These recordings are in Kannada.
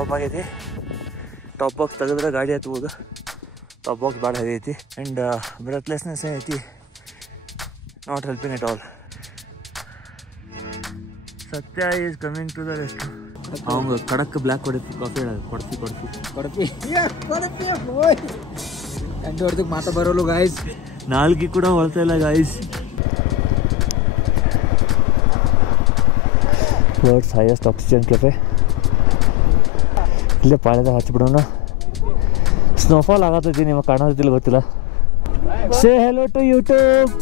ಡ್ರಾಪ್ ಆಗೈತಿ. ಟಾಪ್ ಬಾಕ್ಸ್ ತೆಗೆದ್ರೆ ಗಾಡಿ ಹತ್ಬೋದು. ಟಾಪ್ ಬಾಕ್ಸ್ ಭಾಳ ಹೆವಿ ಐತಿ ಆ್ಯಂಡ್ ಬ್ರೆತ್ಲೆಸ್ನೆಸ್ ಐತಿ. Not helping at all. Satya is coming to the rest. ಅವಂಗ ಕಡಕ್ ಬ್ಲ್ಯಾಕ್ ಕೊಡಪಿ ಕಾಫಿ ಕೊಡಪಿ ಎಂಟು ಹೊಡೆದಕ್ಕೆ ಮಾತಾ ಬರೋಲ್ಲ ಗಾಯ್ಸ್. ನಾಲ್ಗಿ ಕೂಡ ಹೊಳ್ತಾ ಇಲ್ಲ guys. Words highest oxygen cafe. ಇಲ್ಲೇ ಪಾಳ್ಯದಾಗ ಹಚ್ಬಿಡೋಣ. ಸ್ನೋಫಾಲ್ ಆಗತ್ತೈತಿ, ನಿಮಗೆ ಕಾಣೋದಿಲ್ಲ ಗೊತ್ತಿಲ್ಲ. ಸೇ ಹೆಲೋ ಟು ಯೂಟ್ಯೂಬ್.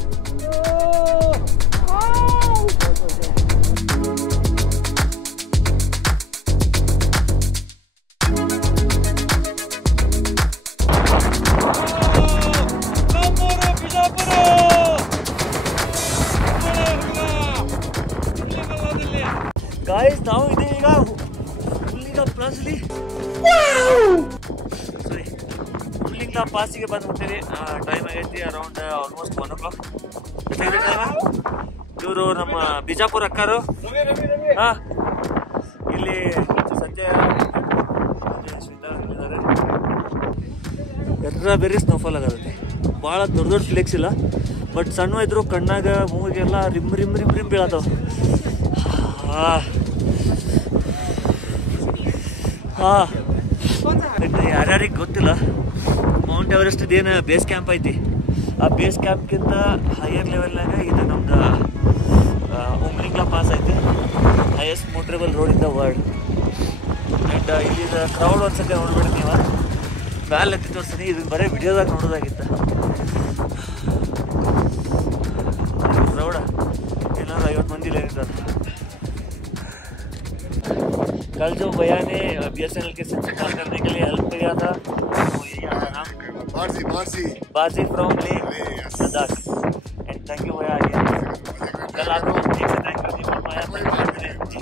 ಗಾಯ್ಸ್ ನಾವು ಇದೀಗ ಹುಲ್ಲಿಂಗ ಪ್ಲಾಸ್ಲಿ ಹುಲ್ಲಿಂಗ ಪಾಸಿಗೆ ಬಂದ್ಬಿಡ್ತೀವಿ. ಟೈಮ್ ಆಗೈತಿ ಅರೌಂಡ್ ಆಲ್ಮೋಸ್ಟ್ 1 o'clock. ಇವರು ನಮ್ಮ ಬಿಜಾಪುರ ಅಕ್ಕಾರು. ಹಾಂ, ಇಲ್ಲಿ ಸಂಜೆ ಎರ್ರ ಬೇರೆ ಸ್ನೋಫಾಲ್ ಆಗತ್ತೆ. ಭಾಳ ದೊಡ್ಡ ದೊಡ್ಡ ಫ್ಲೇಕ್ಸ್ ಇಲ್ಲ, ಬಟ್ ಸಣ್ಣ ಇದ್ರು ಕಣ್ಣಾಗ ಮೂಗಿಗೆಲ್ಲ ರಿಮ್ ರಿಮ್ ರಿಮ್ ರಿಮ್ ಬೀಳತ್ತವ. ಯಾರ್ಯಾರಿಗೆ ಗೊತ್ತಿಲ್ಲ, ಮೌಂಟ್ ಎವರೆಸ್ಟ್ ಏನು ಬೇಸ್ ಕ್ಯಾಂಪ್ ಐತಿ. ಆ ಬೇಸ್ ಕ್ಯಾಂಪ್ಗಿಂತ ಹೈಯರ್ ಲೆವೆಲ್ನಾಗ ಇದು ನಮ್ದು ಉಮ್ಲಿಂಗ್ಲಾ ಪಾಸ್ ಐತಿ. Highest motorable road in the world. And ಇಲ್ಲಿದ ಕ್ರೌಡ್ ಒಂದ್ಸತಿ ನೋಡ್ಬಿಡಿ ನೀವು. ಮ್ಯಾಲೆ ಎತ್ತಿ ತೋರಿಸ್ತೀನಿ, ಇದನ್ನ ಬರೀ ವಿಡಿಯೋದಾಗ ನೋಡೋದಾಗಿತ್ತು. ಕ್ರೌಡ ಏನಾದ್ರು 50 ಮಂದಿ ಏನಿದ್ದಾರೆ. कल जो भैया ने BSNL के सिम कॉल करने के लिए हेल्प किया था, वो यही आता नाम बाजी from Leh Ladakh. And thank you भैया अगेन. कल आपको ठीक से थैंक यू नहीं बोल पाया जी.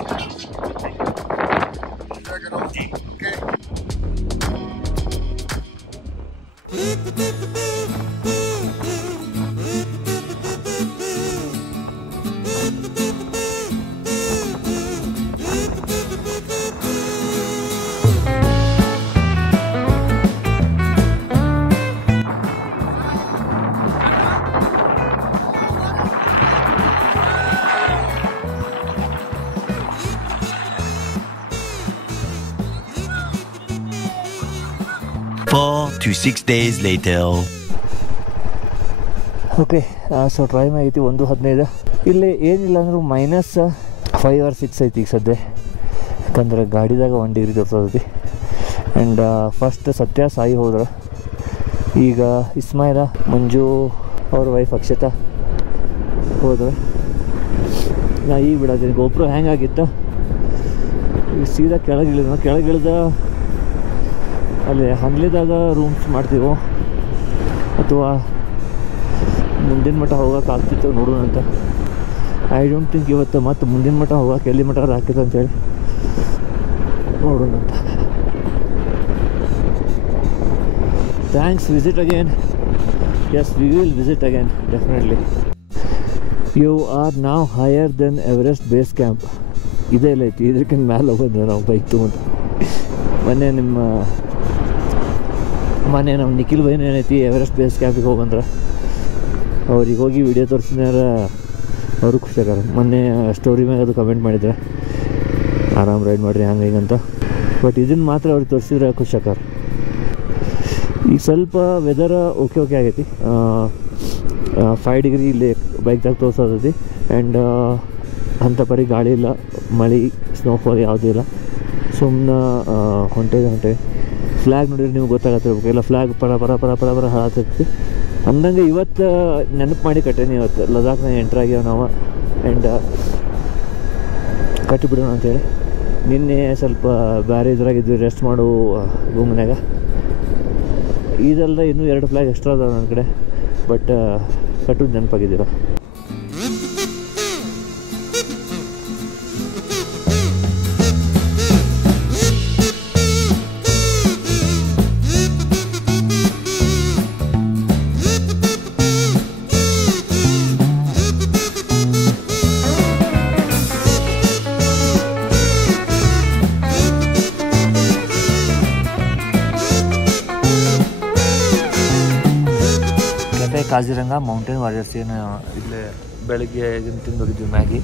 to 6 days later. Okay, so time ಆಗೈತಿ 1:15. ಇಲ್ಲಿ ಏನಿಲ್ಲ ಅಂದರೂ -5 or 6 ಐತಿ ಈಗ ಸದ್ಯ. ಯಾಕಂದ್ರೆ ಗಾಡಿದಾಗ 1 degree ತೋರಿಸೋದೈತಿ. ಆ್ಯಂಡ್ ಫಸ್ಟ್ ಸತ್ಯ ಸಾಯಿ ಹೋದ್ರೆ, ಈಗ ಇಸ್ಮಾಯಿಲ, ಮಂಜು ಅವ್ರ ವೈಫ್ ಅಕ್ಷತಾ ಹೋದ್ರೆ. ನಾ ಈಗ ಬಿಡೋದೀನಿ. ಗೋಪುರ ಹ್ಯಾಂಗಾಗಿತ್ತು, ಈಗ ಸೀದಾ ಕೆಳಗಿಳಿದ ಅಲ್ಲಿ ಹನ್ಲಿದಾಗ ರೂಮ್ಸ್ ಮಾಡ್ತೀವೋ ಅಥವಾ ಮುಂದಿನ ಮಠ ಹೋಗೋಕೆ ಆಗ್ತಿತ್ತು ನೋಡೋಣ ಅಂತ. ಐ ಡೋಂಟ್ ಥಿಂಕ್ ಇವತ್ತು ಮತ್ತೆ ಮುಂದಿನ ಮಠ ಹೋಗೋಕೆ ಎಲ್ಲಿ ಮಠ ಹಾಕಿತ್ತು ಅಂತೇಳಿ ನೋಡೋಣ ಅಂತ. Thanks. Visit again. Yes, we will visit again definitely. You are ನಾವ್ higher than Everest base camp. ಇದೇ ಇಲ್ಲ ಐತಿ, ಇದಕ್ಕಿಂತ ಮ್ಯಾಲೆ ಹೋಗೋದು ನಾವು ಬೈಕ್ ತೊಗೊಂಡು. ಮೊನ್ನೆ ನಮ್ಮ ನಿಖಿಲ್ ಬೈನ್ ಏನೈತಿ ಎವರೆಸ್ಟ್ ಬೇಸ್ ಕ್ಯಾಂಪಿಗೆ ಹೋಗಂದ್ರೆ ಅವ್ರಿಗೆ ಹೋಗಿ ವಿಡಿಯೋ ತೋರಿಸಿದಾರ. ಅವರು ಖುಷಿಯಾಗಾರ. ಮೊನ್ನೆ ಸ್ಟೋರಿ ಮ್ಯಾಗ ಅದು ಕಮೆಂಟ್ ಮಾಡಿದ್ರೆ, ಆರಾಮ್ ರೈಡ್ ಮಾಡಿರಿ ಹಂಗೆ ಹಿಂಗಂತ. ಬಟ್ ಇದನ್ನು ಮಾತ್ರ ಅವ್ರಿಗೆ ತೋರಿಸಿದ್ರೆ ಖುಷಿಯಾಗಾರ. ಈಗ ಸ್ವಲ್ಪ ವೆದರ್ ಓಕೆ ಆಗೈತಿ. 5 degree ಇಲ್ಲಿ ಬೈಕ್ದಾಗ ತೋರಿಸೋದೈತಿ. ಆ್ಯಂಡ್ ಅಂಥ ಪರಿ ಗಾಳಿ ಇಲ್ಲ, ಮಳೆ, ಸ್ನೋಫಾಲ್ ಯಾವುದೂ ಇಲ್ಲ. ಸುಮ್ಮನೆ ಹೊಂಟೆ ಫ್ಲ್ಯಾಗ್ ನೋಡಿದ್ರೆ ನೀವು ಗೊತ್ತಾಗತ್ತಿರ್ಬೇಕು. ಎಲ್ಲ ಫ್ಲ್ಯಾಗ್ ಪರ ಹಾಳಾಗ್ತೈತಿ. ಅಂದಂಗೆ ಇವತ್ತು ನೆನಪು ಮಾಡಿ ಕಟ್ಟೇನಿ. ಇವತ್ತು ಲದಾಖ್ನಾಗ ಎಂಟ್ರ್ ಆಗ್ಯಾವ ನಾವು. ಆ್ಯಂಡ್ ಕಟ್ಟಿಬಿಡೋಣ ಅಂತೇಳಿ. ನಿನ್ನೆ ಸ್ವಲ್ಪ ಬೇರೆ ಇದ್ರಾಗಿದ್ವಿ, ರೆಸ್ಟ್ ಮಾಡು ರೂಮ್ನಾಗ. ಇದೆಲ್ಲ ಇನ್ನೂ 2 ಫ್ಲ್ಯಾಗ್ ಎಕ್ಸ್ಟ್ರಾ ಅದಾವೆ ನನ್ನ ಕಡೆ. ಬಟ್ ಕಟ್ಟೋದು ನೆನಪಾಗಿದ್ದೀರ. ಕಾಜಿರಂಗ ಮೌಂಟೇನ್ ವಾರಿಯರ್ಸ್ ಏನು ಇಲ್ಲೇ ಬೆಳಗ್ಗೆ ಇದನ್ನು ತಿಂದೋಗಿದ್ವಿ ಮ್ಯಾಗಿ,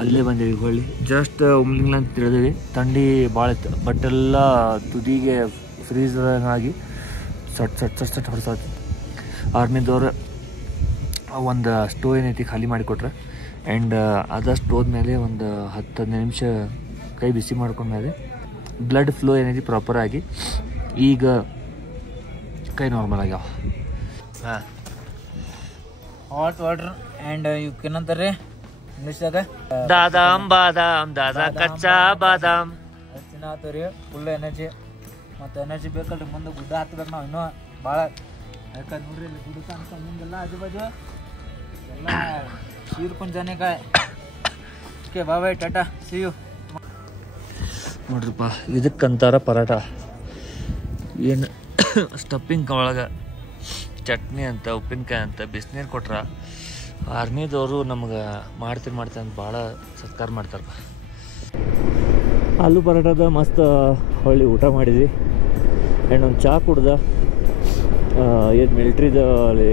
ಅಲ್ಲೇ ಬಂದೀವಿ ಹೊಳ್ಳಿ. ಜಸ್ಟ್ ಉಮ್ಲಿಂಗ್ಲ ಅಂತ ತಿಳಿದೀವಿ, ಥಂಡಿ ಭಾಳ ಇತ್ತು, ಬಟ್ ಎಲ್ಲ ತುದಿಗೆ ಫ್ರೀಸ್ ಆಗಿ ಸಟ್ ಸಟ್ ಸಟ್ ಸಟ್ ಹೊಡ್ಸತ್ತು. ಆರ್ಮಿದವ್ರು ಒಂದು ಸ್ಟೋವ್ ಏನೈತಿ ಖಾಲಿ ಮಾಡಿಕೊಟ್ರೆ, ಆ್ಯಂಡ್ ಅದಷ್ಟು ಹೋದ್ಮೇಲೆ ಒಂದು 10-15 ನಿಮಿಷ ಕೈ ಬಿಸಿ ಮಾಡ್ಕೊಂಡ್ಮೇಲೆ ಬ್ಲಡ್ ಫ್ಲೋ ಏನೈತಿ ಪ್ರಾಪರ್ ಆಗಿ ಈಗ ಕೈ ನಾರ್ಮಲ್ ಆಗ್ಯಾವ. ಹಾಂ, ಹಾಟ್ ವಾಟರ್ ಆ್ಯಂಡ್ ಏನಂತಾರೆ ಇಂಗ್ಲೀಷ್ದಾಗ ಬಾದಾಮ್ ಬಾದಾಮ್ ದಾದಾ ಕಚ್ಚಾ ಬಾದಾಮ್ ತಿನ್ನತ್ತವ್ರಿ. ಫುಲ್ ಎನರ್ಜಿ, ಮತ್ತು ಎನರ್ಜಿ ಬೇಕಲ್ರಿ, ಮುಂದೆ ಗುಡ್ಡ ಹತ್ಬೇಕು ನಾವು ಇನ್ನೂ ಭಾಳ. ಯಾಕಂದ್ರೆ ನೋಡ್ರಿ ಇಲ್ಲಿ ಗುಡ್ಡ ಅಂತ ಮುಂದೆಲ್ಲ ಆಜು ಬಾಜು ಎಲ್ಲ ಶೀರ್ಕೊಂಡು ಜನೇಕಾಯ್. ಓಕೆ, ಬಾಯ್ ಟಾಟಾ, ಸಿ ಯು. ನೋಡ್ರಿಪ್ಪ, ಇದಕ್ಕಂತಾರ ಪರಾಟ. ಏನು ಸ್ಟಫಿಂಗ್ ಒಳಗೆ ಚಟ್ನಿ ಅಂತ, ಉಪ್ಪಿನಕಾಯಿ ಅಂತ, ಬಿಸಿನೀರು ಕೊಟ್ರ. ಆರ್ಮಿದವರು ನಮ್ಗೆ ಮಾಡ್ತೀನಿ ಅಂತ ಭಾಳ ಸತ್ಕಾರ ಮಾಡ್ತಾರಪ್ಪ. ಆಲೂ ಪರಾಟದ ಮಸ್ತ್ ಹೊಳ್ಳಿ ಊಟ ಮಾಡಿದ್ವಿ, ಆ್ಯಂಡ್ ಒಂದು ಚಹಾ ಕುಡ್ದ. ಏನು ಮಿಲ್ಟ್ರಿದ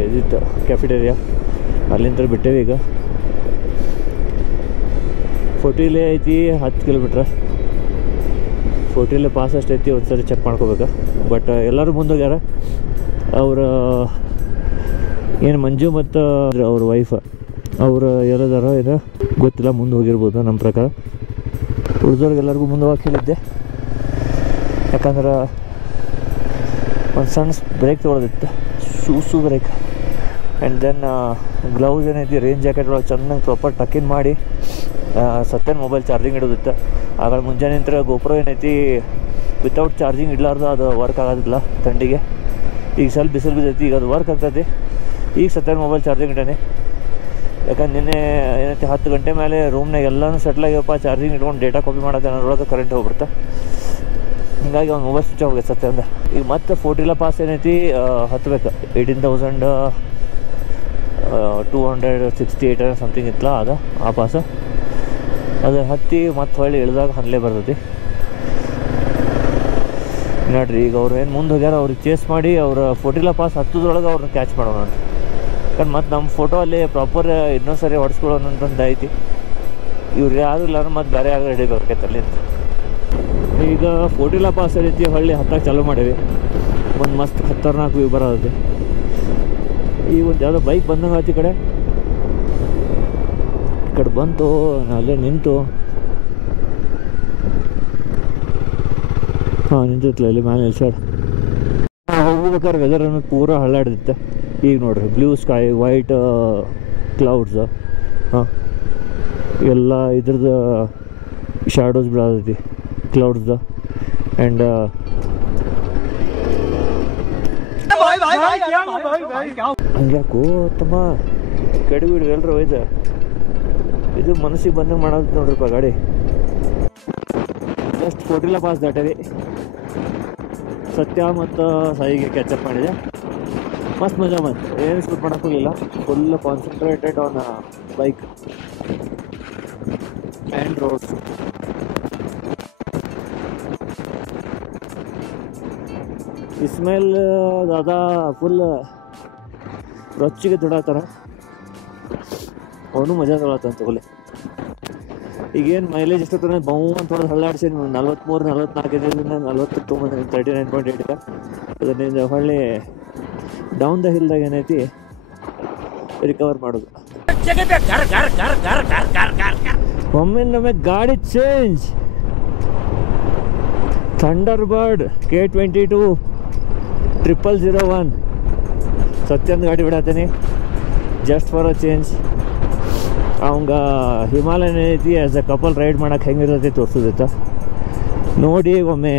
ಇದಿತ್ತು ಕ್ಯಾಫಿಟೇರಿಯಾ, ಅಲ್ಲಿಂದ ಬಿಟ್ಟೇವಿ. ಈಗ ಫೋರ್ಟಿಲೇ ಐತಿ 10 ಕಿಲೋಮೀಟ್ರ್. ಫೋರ್ಟಿಲೇ ಪಾಸ್ ಅಷ್ಟು ಐತಿ, ಒಂದು ಸರಿ ಚೆಕ್ ಮಾಡ್ಕೋಬೇಕು. ಬಟ್ ಎಲ್ಲರೂ ಮುಂದೋಗ್ಯಾರ. ಅವ್ರ ಏನು ಮಂಜು ಮತ್ತು ಅವ್ರ ವೈಫ್ ಅವರು ಎಲ್ಲದಾರ ಏನೋ ಗೊತ್ತಿಲ್ಲ, ಮುಂದೆ ಹೋಗಿರ್ಬೋದು ನಮ್ಮ ಪ್ರಕಾರ. ಉಳಿದವ್ರಿಗೆಲ್ಲರಿಗೂ ಮುಂದೆ ಹೋಗಕ್ಕೆ ಹೇಳಿದ್ದೆ, ಯಾಕಂದ್ರೆ ಒಂದು ಸಣ್ಣ ಬ್ರೇಕ್ ತೊಗೊಳೋದಿತ್ತು, shoe break. And then gloves ಏನೈತಿ, ರೇಂಜ್ ಜಾಕೆಟ್ ಒಳಗೆ ಚೆನ್ನಾಗಿ ಪ್ರಾಪರ್ ಟಕಿನ್ ಮಾಡಿ ಸತ್ಯನ ಮೊಬೈಲ್ ಚಾರ್ಜಿಂಗ್ ಇಡೋದಿತ್ತು. ಆಗ ಮುಂಜಾನೆ ನಂತರ ಗೋಪ್ರೋ ಏನೈತಿ ವಿತೌಟ್ ಚಾರ್ಜಿಂಗ್ ಇಡ್ಲಾರ್ದು ಅದು ವರ್ಕ್ ಆಗೋದಿಲ್ಲ ಥಂಡಿಗೆ. ಈಗ ಸ್ವಲ್ಪ ಬಿಸಿಲು ಬಿದ್ದೈತಿ, ಈಗ ಅದು ವರ್ಕ್ ಆಗ್ತೈತಿ. ಈಗ ಸತ್ಯನ ಮೊಬೈಲ್ ಚಾರ್ಜಿಂಗ್ ಇಟ್ಟಾನೆ, ಯಾಕಂದ್ರೆ ನಿನ್ನೆ ಏನೈತಿ 10 ಗಂಟೆ ಮೇಲೆ ರೂಮ್ನಾಗ ಎಲ್ಲನೂ ಸೆಟ್ಲ್ ಆಗ್ಯಪ್ಪ. ಚಾರ್ಜಿಂಗ್ ಇಟ್ಕೊಂಡು ಡೇಟಾ ಕಾಪಿ ಮಾಡೋದು ಅನ್ನೋದ್ರೊಳಗೆ ಕರೆಂಟ್ ಹೋಗ್ಬಿಡ್ತಾ. ಹೀಗಾಗಿ ಅವ್ನು ಮೊಬೈಲ್ ಸ್ವಿಚ್ ಹೋಗೈತೆ ಸತ್ಯಂದ. ಈಗ ಮತ್ತೆ ಫೋರ್ಟಿಲಾ ಪಾಸ್ ಏನೈತಿ ಹತ್ತಬೇಕು, 18,268 ಸಮಥಿಂಗ್ ಇತ್ತಲ್ಲ ಅದು ಆ ಪಾಸ. ಅದು ಹತ್ತಿ ಮತ್ತೆ ಹೊಳ್ಳಿ ಇಳಿದಾಗ ಹನ್ನಲೇ ಬರ್ತೈತಿ ನೋಡ್ರಿ. ಈಗ ಅವ್ರು ಏನು ಮುಂದೆ ಹೋಗ್ಯಾರ, ಅವ್ರಿಗೆ ಚೇಸ್ ಮಾಡಿ ಅವ್ರ ಫೋರ್ಟಿಲಾ ಪಾಸ್ ಹತ್ತದ್ರೊಳಗೆ ಅವ್ರನ್ನ ಕ್ಯಾಚ್ ಮಾಡೋಣ ಅಂತ. ಯಾಕಂದ್ರೆ ಮತ್ತು ನಮ್ಮ ಫೋಟೋ ಅಲ್ಲಿ ಪ್ರಾಪರ್ ಇನ್ನೊಂದು ಸರಿ ಹೊಡ್ಸ್ಕೊಳ್ಳೋಣ ಅಂತಂದು ಐತಿ. ಇವ್ರು ಯಾರು ಇಲ್ಲ ಅಂದ್ರೆ ಮತ್ತೆ ಬೇರೆ ಯಾರು ರೆಡಿ ಬರ್ಬೇಕೈತೆ ಅಲ್ಲಿಂದ. ಈಗ ಫೋರ್ಟಿಲಾ ಪಾಸ್ ರೀತಿ ಹೊಳ್ಳಿ ಹತ್ತಕ್ಕೆ ಚಾಲೂ ಮಾಡೀವಿ. ಒಂದು ಮಸ್ತ್ ಖತರ್ನಾಕ್ ವ್ಯೂ ಬರೋದು. ಈಗ ಒಂದು ಯಾವುದೋ ಬೈಕ್ ಬಂದಂಗೆ ಆಯ್ತು. ಈ ಕಡೆ ಬಂತು, ಅಲ್ಲೇ ನಿಂತು ನಿಂತಿತ್ತಲ್ಲ ಇಲ್ಲಿ ಮೇಲೆ ಸೈಡ್ ಹೋಗ್ಬೇಕಾದ್ರೆ ವೆದರ್ ಅನ್ನೋದು ಪೂರಾ ಹಳ್ಳಾಡ್ದಿತ್ತೆ. ಈಗ ನೋಡ್ರಿ ಬ್ಲೂ ಸ್ಕೈ, ವೈಟ್ ಕ್ಲೌಡ್ಸ್, ಎಲ್ಲ ಇದ್ರದ್ದು ಶಾಡೋಸ್ ಬೀಳತೈತಿ ಕ್ಲೌಡ್ಸ್ದು. ಆ್ಯಂಡ್ ಹಂಗ್ಯಾಕೋ ತಮ್ಮ ಕಡಿ ಬಿಡ್ರಿ ಎಲ್ರು ಒಯ್ದು ಇದು ಮನಸ್ಸಿಗೆ ಬಂದಂಗೆ ಮಾಡೋದು ನೋಡ್ರಿಪ್ಪ ಗಾಡಿ. ಜಸ್ಟ್ ಫೋರ್ಟಿಲಾ ಪಾಸ್ ದಾಟೇವಿ. ಸತ್ಯ ಮತ್ತು ಸಾಯಿಗೆ ಕ್ಯಾಚಪ್ ಮಾಡಿದೆ. ಮಸ್ತ್ ಮಜಾ ಬಂತು, ಏನು ಶೂಟ್ ಮಾಡೋಕ್ಕೆ ಹೋಗಿಲ್ಲ. Full concentrated on bike and roads. Ismail ದಾದಾ ಫುಲ್ ರೊಚ್ಚಿಗೆ ದುಡಾತಾರ, ಅವನು ಮಜಾ ತೊಗೊಳತ್ತಂತ ತಗೊಳ್ಳಿ. ಈಗೇನು ಮೈಲೇಜ್ ಎಷ್ಟೊತ್ತ ಬಹು ಅಂತ ಹೊಡೆದು ಹಳ್ಳಾಡ್ಸಿ 43-44 ಇದರಿಂದ 40 ತೊಗೊಂಬಂದ್ರೆ 39.8. ಅದರಿಂದ ಹೊಳ್ಳಿ ಡೌನ್ ದ ಹಿಲ್ದಾಗ ಏನೈತಿ ರಿಕವರ್ ಮಾಡೋದು. ಒಮ್ಮೆ ಗಾಡಿ ಚೇಂಜ್. ಥಂಡರ್ ಬರ್ಡ್ K22 0001 ಸತ್ಯಂದು ಗಾಡಿ ಬಿಡತ್ತೀನಿ ಜಸ್ಟ್ ಫಾರ್ ಅ ಚೇಂಜ್. ಅವಂಗ ಹಿಮಾಲಯನ್ ಏನೈತಿ ಆ್ಯಸ್ ಅ ಕಪಲ್ ರೈಡ್ ಮಾಡೋಕೆ ಹೆಂಗಿರ್ತೈತಿ ತೋರಿಸೋದೈತ ನೋಡಿ. ಒಮ್ಮೆ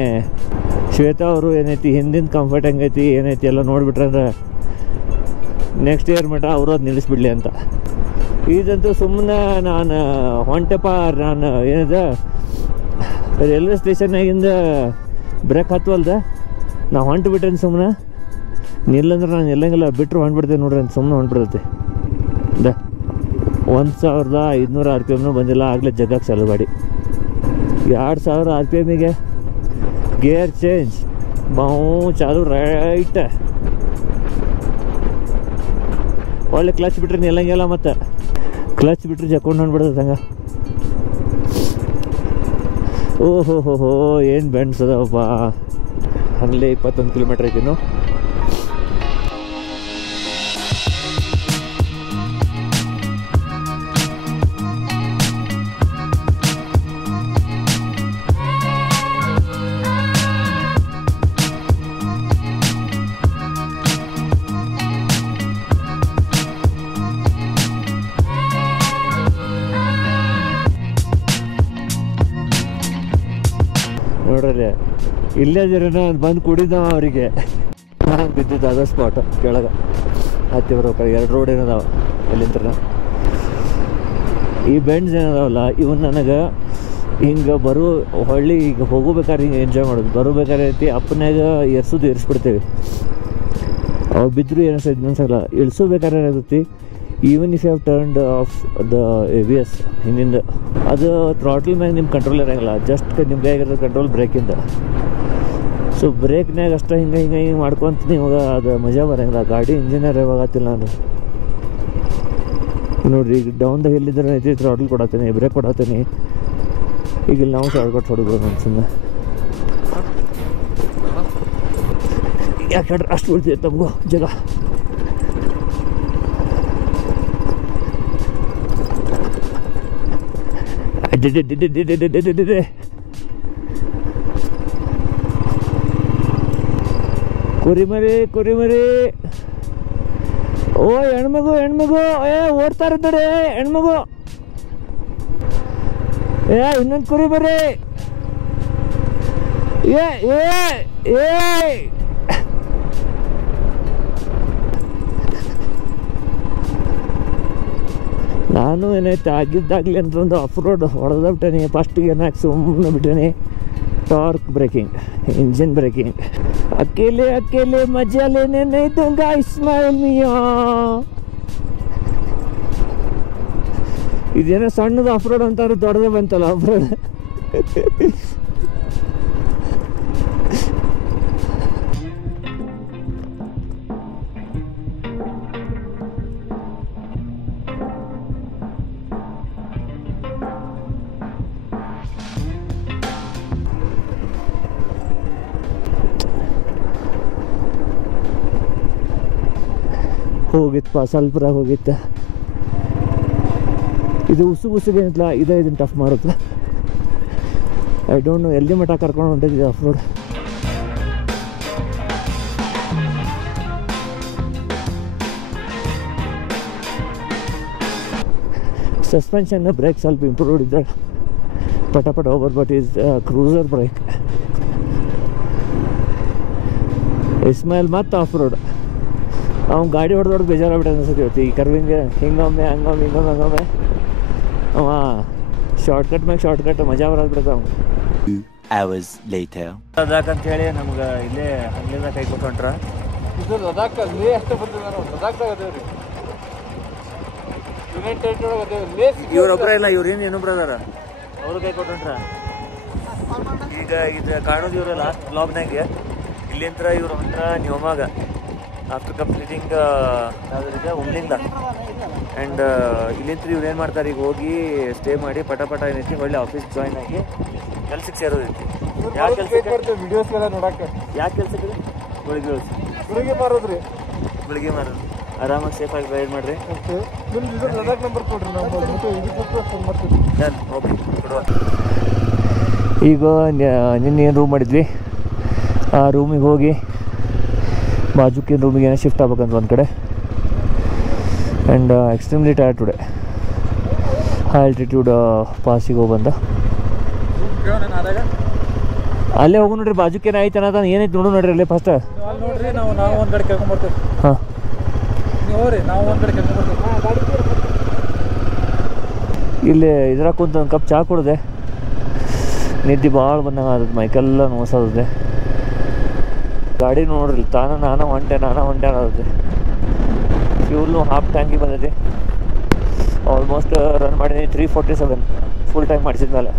ಶ್ವೇತಾ ಅವರು ಏನೈತಿ ಹಿಂದಿನ ಕಂಫರ್ಟ್ ಹೆಂಗೈತಿ ಏನೈತಿ ಎಲ್ಲ ನೋಡಿಬಿಟ್ರೆ ಅಂದ್ರೆ ನೆಕ್ಸ್ಟ್ ಇಯರ್ ಮಟ್ಟ ಅವರು ಅದು ನಿಲ್ಲಿಸ್ಬಿಡ್ಲಿ ಅಂತ. ಇದಂತೂ ಸುಮ್ಮನೆ ನಾನು ಹೊಂಟೆಪ್ಪ, ನಾನು ಏನಿದೆ ರೈಲ್ವೆ ಸ್ಟೇಷನ್ನಾಗಿಂದ ಬ್ರೇಕ್ ಹತ್ತುವಲ್ದೆ ನಾ ಹೊಂಟು ಬಿಟ್ಟೇನೆ. ಸುಮ್ಮನೆ ನಿಲ್ಲಂದ್ರೆ ನಾನು ಎಲ್ಲಂಗಿಲ್ಲ ಬಿಟ್ಟರು ಹೊಂಟ್ಬಿಡ್ತೇನೆ ನೋಡ್ರಿ ಅಂತ ಸುಮ್ಮನೆ ಹೊಂಟ್ಬಿಡ್ತೈತಿ. 1500 RPM ಬಂದಿಲ್ಲ, ಆಗಲೇ ಜಗ್ಗಕ್ಕೆ ಚಾಲು ಗಾಡಿ. 2000 RPMಗೆ ಗೇರ್ ಚೇಂಜ್ ಬಹು ಚಾಲು ರೈಟ್. ಒಳ್ಳೆ ಕ್ಲಚ್ ಬಿಟ್ರೆ ನಿಲ್ಲಂಗಿಲ್ಲ, ಮತ್ತು ಕ್ಲಚ್ ಬಿಟ್ರೆ ಜಕ್ಕೊಂಡು ಹೊಂಡ್ಬಿಡ್ತದೆ ಹಂಗೆ. ಓಹೋ ಹೋ ಹೋ ಏನು ಬೆಂಡ್ಸ್ ಅದಾವಪ್ಪ. ಅಲ್ಲೇ 21 ಕಿಲೋಮೀಟ್ರ್ ಐತಿನ್ನು. ನೋಡ್ರಿ ಇಲ್ಲೇ ಜನ ಬಂದು ಕುಡಿದ ಅವರಿಗೆ ನಾನು ಬಿದ್ದಿದ್ದು ಅದ ಸ್ಪಾಟ್ ಕೆಳಗೆ ಹತ್ತಿ ಬರ್ಬೇಕಾರೆ 2 ರೋಡ್ ಏನದಾವ ಎಲ್ಲಿಂತ್ರ. ಈ ಬೆಂಡ್ಸ್ ಏನದಾವಲ್ಲ ಇವನ್ ನನಗೆ ಹಿಂಗೆ ಹೊಳ್ಳಿ ಈಗ ಹೋಗೋಬೇಕಾದ್ರೆ ಹಿಂಗೆ ಎಂಜಾಯ್ ಮಾಡೋದು, ಬರೋಬೇಕಾದ್ರೆ ಐತಿ ಅಪ್ಪನಾಗ ಏರಿಸ್ಬಿಡ್ತೇವೆ. ಅವು ಬಿದ್ದರೂ ಏನಿಸ್ತೈತಿ ಇನ್ನೊಂದ್ಸಲ ಇಳಿಸೋಬೇಕಾದ್ರೆ ಏನಾಗುತ್ತೆ, even if you have turned off the ABS ಹಿಂದಿಂದ, ಅದು ಥ್ರಾಟಲ್ ಮ್ಯಾಗ ನಿಮ್ಮ ಕಂಟ್ರೋಲ್ ಇರೋಂಗಿಲ್ಲ, ಜಸ್ಟ್ ನಿಮ್ಗೆ ಆಗಿರೋದು ಕಂಟ್ರೋಲ್ ಬ್ರೇಕಿಂದ. ಸೊ ಬ್ರೇಕ್ನಾಗ ಅಷ್ಟೇ ಹಿಂಗೆ ಮಾಡ್ಕೊಂತ ಇವಾಗ ಅದು ಮಜಾ ಬರೋಂಗಿಲ್ಲ. ಗಾಡಿ ಇಂಜಿನಿಯರ್ ಯಾವಾಗ ಆಗ್ತಿಲ್ಲ ನಾನು ನೋಡಿರಿ. ಈಗ ಡೌನ್ ದ ಹಿಲ್ ಇದ್ರೆ ಐತಿ ಥ್ರಾಟಲ್ ಕೊಡತ್ತೀನಿ, ಬ್ರೇಕ್ ಕೊಡತ್ತೀನಿ. ಈಗ ಇಲ್ಲಿ ನಾವು ಶಾರ್ಟ್ಕಟ್ ಹೊಡೋದು ನಾನು ಸುಮ್ಮನೆ ಯಾಕೆ ಅಷ್ಟು ಉಳಿತೈತೆ ತಮಗೂ ಜಾಗ. ಕುರಿಮರಿ ಓ ಹೆಣ್ಮಗು ಓಡ್ತಾ ಇರ್ತಾರೆ ಹೆಣ್ಮಗು. ಇನ್ನೊಂದು ಕುರಿಮರಿ ನಾನು ಏನಾಯ್ತು ಆಗಿದ್ದಾಗಲಿ ಅಂತಂದು ಆಫ್ ರೋಡ್ ಹೊಡೆದ ಬಿಟ್ಟೇನೆ. ಫಸ್ಟಿಗೆ ಏನಾಗಿ ಸುಮ್ಮನೆ ಬಿಟ್ಟೇನೆ. Torque braking, engine braking. ಅಕೇಲೆ ಮಜಾ ಲೇನೆ ನಹೀ ದೂಂಗಾ ಇಸ್ಮಾಯಿಲ್ ಮಿಯಾ. ಇದೇನೋ ಸಣ್ಣದು ಆಫ್ ರೋಡ್ ಅಂತಾರೆ, ದೊಡ್ಡದೇ ಬಂತಲ್ಲ ಆಫ್ ರೋಡ್. ಹೋಗಿತ್ತಪ್ಪ, ಸ್ವಲ್ಪ ಹೋಗಿತ್ತ. ಇದು ಉಸುಗೇನಿಲ್ಲ, ಇದನ್ನು ಟಫ್ ಮಾಡುತ್ತೆ. ಐ ಡೋಂಟ್ ನೋ ಎಲ್ಲಿ ಮಠ ಕರ್ಕೊಂಡು ಹೊಂಟಿದ್ದೆ ಆಫ್ ರೋಡ್. ಸಸ್ಪೆನ್ಷನ್ ಬ್ರೇಕ್ ಸ್ವಲ್ಪ ಇಂಪ್ರೂವ್ ಇದ್ದಾಗ ಪಟ over, but is cruiser brake. Ismail ಮತ್ತು ಆಫ್ ರೋಡ್ ಅವ್ನು ಗಾಡಿ ಹೊಡೆದೊಡ್ದು ಬೇಜಾರಾಗ್ಬಿಟ್ಟು ಅನ್ಸುತ್ತೆ ಇವತ್ತು. ಈ ಕರ್ವಿಂಗ್ ಹಿಂಗೊಮ್ಮೆ ಹಂಗೊಮ್ಮೆ ಅವ ಶಾರ್ಟ್ಕಟ್ ಮ್ಯಾಗ ಶಾರ್ಟ್ಕಟ್ ಮಜಾ ಬರೋದ್ಬಿಡ್ತ ಅವ್ನು. 2 hours later. ಲದಾಖ್ ಹೇಳಿ ನಮ್ಗೆ ಇಲ್ಲೇ ಹಂಗೆಲ್ಲ ಕೈ ಕೊಟ್ಟೊಂಟ್ರ. ಇದು ಲದಾಖ್ ಅಲ್ಲಿ ಅಷ್ಟೇ ಬರ್ತಿದಾರ. ಲದಾಖ್ದಾಗ ಅದೇವ್ರಿ, ಯುನೈಟೆಡ್ ಟೆರಿಟರಿ ಅದೇವ್ರಿ. ಇವ್ರೊಬ್ಬರ ಇಲ್ಲ, ಇವ್ರೇನು ಇನ್ನೊಬ್ರು ಅದಾರ, ಅವರು ಕೈ ಕೊಟ್ಟೊಂಟ್ರ. ಈಗ ಇದು ಕಾಣೋದು ಇವ್ರ ಲಾಸ್ಟ್ ಬ್ಲಾಗ್ನಾಗೆ. ಇಲ್ಲಿಂತ್ರ ಇವ್ರು ಹತ್ರ ನ್ಯೋಮಾಗ ಆಫ್ಟರ್ ಕಂಪ್ಲೀಟಿಂಗ್ ಯಾವುದ್ರಿಂದ ಉಮ್ಲಿಂದ. ಆ್ಯಂಡ್ ಇಲ್ಲಿಂತ್ರ ಇವ್ರು ಏನು ಮಾಡ್ತಾರೆ, ಈಗ ಹೋಗಿ ಸ್ಟೇ ಮಾಡಿ ಪಟ ಏನೈತಿ ಒಳ್ಳೆ ಆಫೀಸ್ ಜಾಯ್ನ್ ಆಗಿ ಕೆಲ್ಸಕ್ಕೆ ಸೇರೋದೈತಿ. ಯಾವ ಕೆಲಸಕ್ಕೆ? ವಿಡಿಯೋಸ್ಗೆಲ್ಲ ನೋಡಕ್ಕೆ. ಯಾವ ಕೆಲಸಕ್ಕೆ? ಗುಳಿಗೆ ಮಾರೋದ್ರಿ. ಗುಳಿಗೆ ಮಾರೋದು. ಆರಾಮಾಗಿ ಸೇಫಾಗಿ ರೈಡ್ ಮಾಡಿರಿ. ನಿಮ್ದು ಲದಾಖ್ ನಂಬರ್ ಕೊಡ್ರಿ, ನಾವು ಡನ್. ಓಕೆ, ಕೊಡುವ. ಈಗ ನಿನ್ನೆ ಏನು ರೂಮ್ ಮಾಡಿದ್ವಿ, ಆ ರೂಮಿಗೆ ಹೋಗಿ ಬಾಜುಕಿನ ರೂಮಿಗೆ ಏನೋ ಶಿಫ್ಟ್ ಆಗ್ಬೇಕಂತ ಒಂದು ಕಡೆ. And extremely tired today. High altitude ಪಾಸಿಗೆ ಹೋಗಿ ಬಂದ. ಅಲ್ಲೇ ಹೋಗು ನೋಡ್ರಿ, ಬಾಜುಕೇನ ಐತೆ ಅನ್ನೋದು ಏನೈತೆ ನೋಡು ನೋಡ್ರಿ ಅಲ್ಲೇ ಫಸ್ಟ್. ನೋಡ್ರಿ, ನಾವು ಒಂದು ಕಡೆ ಕೇಳ್ಕೊಂಬರ್ತೇವೆ. ಹಾಂ, ನೀವು ಹೋಗ್ರಿ, ನಾವು ಒಂದು ಕಡೆ ಕೇಳ್ಕೊಂಬರ್ತೇವೆ. ಇಲ್ಲಿ ಇದ್ರಾಗ ಕುಂತ ಒಂದು ಕಪ್ ಚಹಾ ಕುಡಿದೆ. ನಿದ್ದೆ ಭಾಳ ಬಂದಂಗೆ ಆದದ್ದು, ಮೈಕೆಲ್ಲ ನೋಸೋದಿದೆ. ಗಾಡಿ ನೋಡ್ರಿ ನಾನು ಹೊಂಟೆ ಅನ್ನೋದಿದೆ. ಫ್ಯೂಲ್ನು ಹಾಫ್ ಟ್ಯಾಂಕಿಗೆ ಬಂದಿದೆ. ಆಲ್ಮೋಸ್ಟ್ ರನ್ ಮಾಡಿದ್ದೀನಿ 347 ಫುಲ್ ಟ್ಯಾಂಕ್ ಮಾಡಿಸಿದ್ಮೇಲೆ.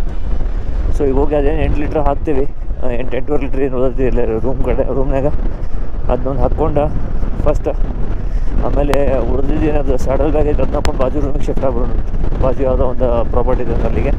ಸೊ ಈಗ ಹೋಗಿ ಅದೇನು 8 ಲೀಟ್ರ್ ಹಾಕ್ತೀವಿ, 8-8.25 ಲೀಟ್ರ್ ಏನು ಓದತ್ತೀವಿ ಇಲ್ಲ ರೂಮ್ನಾಗ. ಅದನ್ನೊಂದು ಹಾಕ್ಕೊಂಡು ಫಸ್ಟ್ ಆಮೇಲೆ ಉಳಿದಿದ್ದು ಏನಾದ್ರು ಸ್ಯಾಡಲ್ ಬ್ಯಾಗ್ ಐತೆ ಅದನ್ನ ಹಾಕೊಂಡು ಬಾಜು ರೂಮಿಗೆ ಶಿಫ್ಟ್ ಆಗ್ಬಿಡೋಣ. ಬಾಜು ಯಾವುದೋ ಒಂದು ಪ್ರಾಪರ್ಟಿ ಇದೆ ಅಲ್ಲಿಗೆ